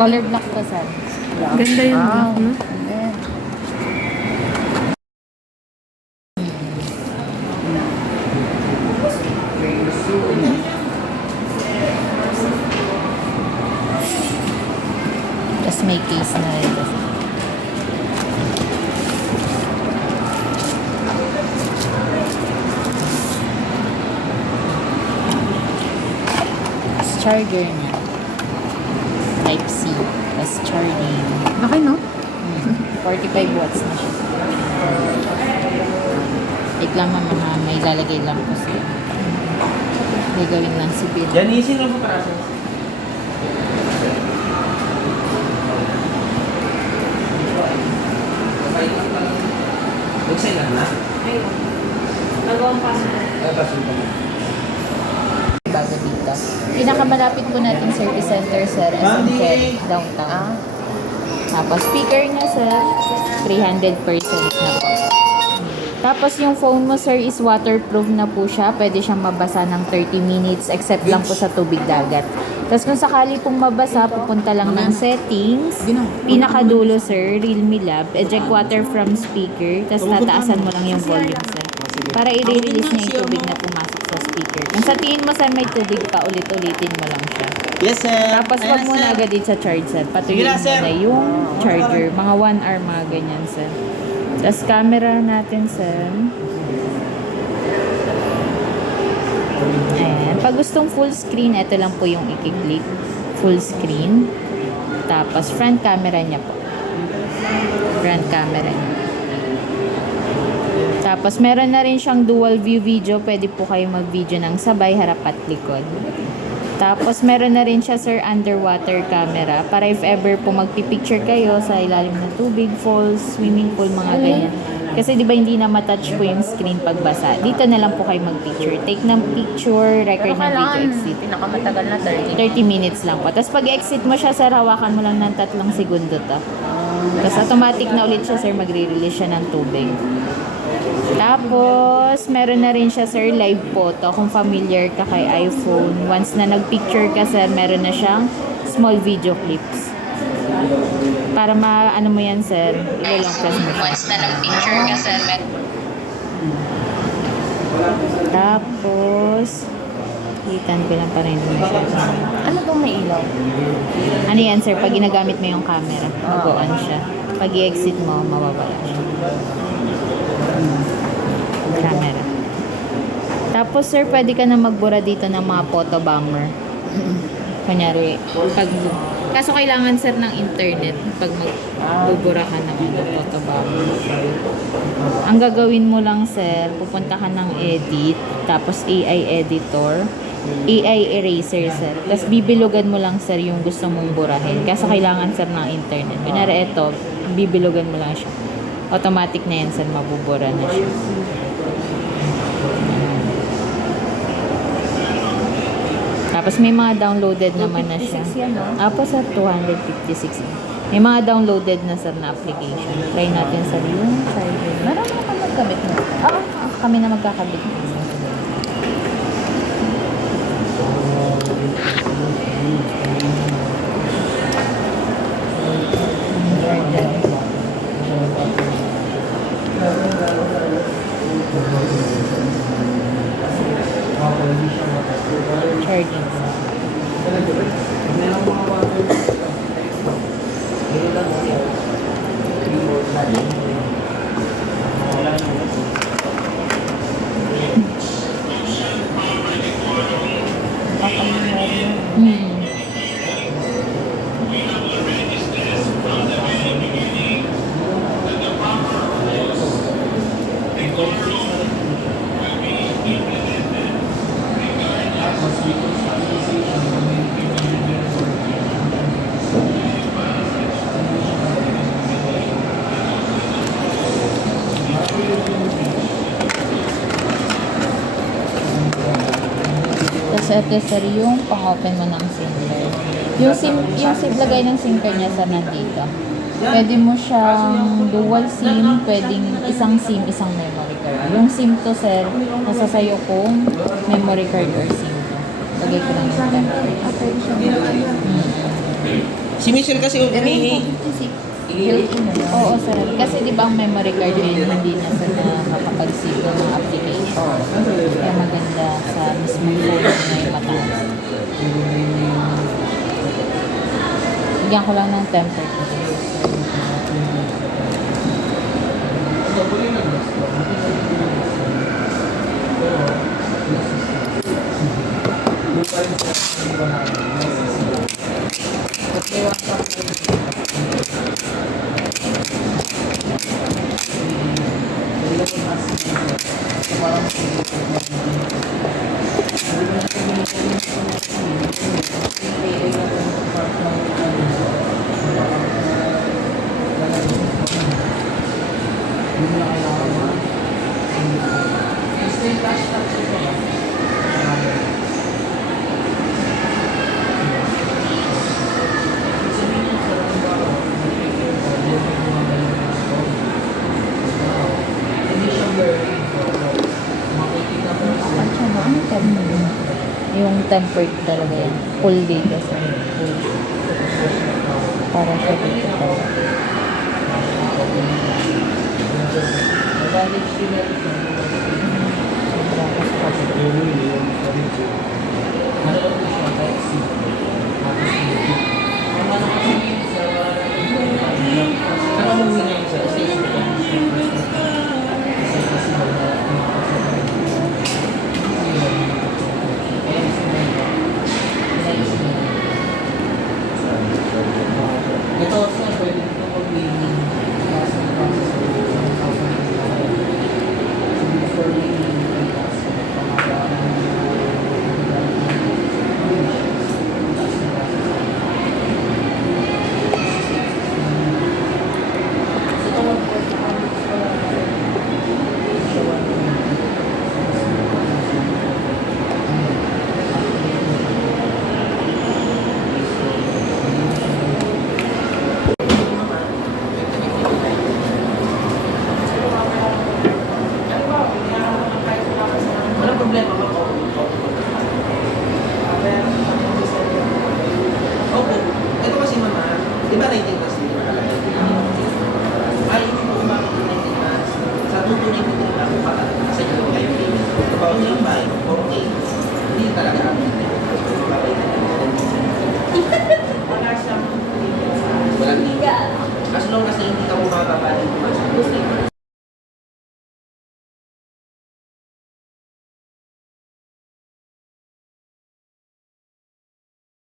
Color black to, sir. Ganda yung black, no? Yeah. Tapos may case na rin. Tapos charger niya. Type C. Tapos charging. Laki, no? 45 watts na siya. Wait lang mama, may lalagay lang po siya. Gagawin lang si Bill. Janisin lang po para sa... Nagsay lang na? Ayun. Nagawang paso. Ay, pasun pa mo. Bago dito. Pinakamalapit po natin service center, sir, SMK, downtown. Tapos speaker niya, sir, 300% na po. Tapos yung phone mo, sir, is waterproof na po siya. Pwede siyang mabasa ng 30 minutes except lang po sa tubig dagat. Tapos kung sakali pong mabasa, pupunta lang ng settings. Pinakadulo, sir, Realme Lab. Eject water from speaker. Tapos tataasan mo lang yung volume, sir. Para i-release niya yung tubig na pumasok sa speaker. Kung sa tingin mo, sir, may tubig pa, ulit-ulitin mo lang siya. Yes, sir. Tapos wag mo na agad din sa charge, sir. Patuloy mo na yung charger. Mga 1 hour, mga ganyan, sir. Tapos camera natin, sir. Ayan. Pag gustong full screen, ito lang po yung i-click. Full screen. Tapos front camera niya po. Front camera niya. Tapos meron na rin siyang dual view video. Pwede po kayo mag-video ng sabay, harap at likod. Tapos meron na rin siya, sir, underwater camera. Para if ever po magpipicture kayo sa ilalim ng tubig, falls, swimming pool, mga ganyan. Kasi di ba hindi na matouch po yung screen pagbasa. Dito na lang po kayo mag-picture. Take ng picture, record ng video, exit. Pinakamatagal na 30. 30 minutes lang po. Tapos pag exit mo siya, sir, hawakan mo lang ng 3 segundo to. Tapos automatic na ulit siya, sir, magre-release siya ng tubig. Tapos, meron na rin siya, sir, live photo. Kung familiar ka kay iPhone, once na nag-picture ka, sir, meron na siyang small video clips. Para ano mo yan, sir, ilolong press mo siya. Once na nag-picture ka, sir, Tapos, hitan ko lang para hindi masyado. Ano bang may ilaw? Ano yan, sir, pag ginagamit mo yung camera, mag-on siya. Pag i-exit mo, mawawala siya. Camera. Tapos, sir, pwede ka na magbura dito ng mga photo bomber. Kunyari, kaso kailangan, sir, ng internet pag magbubura ka ng photo bomber. Ang gagawin mo lang, sir, pupunta ka ng edit, tapos AI editor, AI eraser, sir. Tapos bibilugan mo lang, sir, yung gusto mong burahin. Kaso kailangan, sir, ng internet. Kunyari, ito, bibilugan mo lang siya. Automatic na yan, sir, mabubura na siya. Tapos may mga downloaded naman na siya. Apo, sir, 256. May mga downloaded na, sir, na application. Try natin, sir, yung charger. Marami ka magkabit mo. Kami na magkakabit. Charging. Tapos ito, sir, yung pang-open mo ng SIM card. Yung SIM lagay ng SIM card niya, sir, nandito. Pwede mo siyang dual SIM, pwedeng isang SIM, isang memory card. Yung SIM to, sir, nasa sayo kung memory card or SIM to. Lagay ko lang yung template. Pwede siya. Si Michelle kasi umihi. Oo, sir. Kasi di ba ang memory card ngayon hindi na sa makakapag-save ng application. Kaya maganda sa mismong phone na yung mataas. Bigyan ko lang ng temper. Yung tempered talaga yan. Full day kasi. Full. Para siya dito talaga. Sobra ka sa kapit. Ito, sir, pwede ito pag-leaning. Nasa process ko, 1,000 for leaning, walang problema ba po? Opo. Ito kasi mama, di ba 19 plus din nakalagay? Ay, hindi po umabot ng 19 plus. Sa tutuloy ko din ako para sa inyo kayo payment. About 3, 5, 4, 8.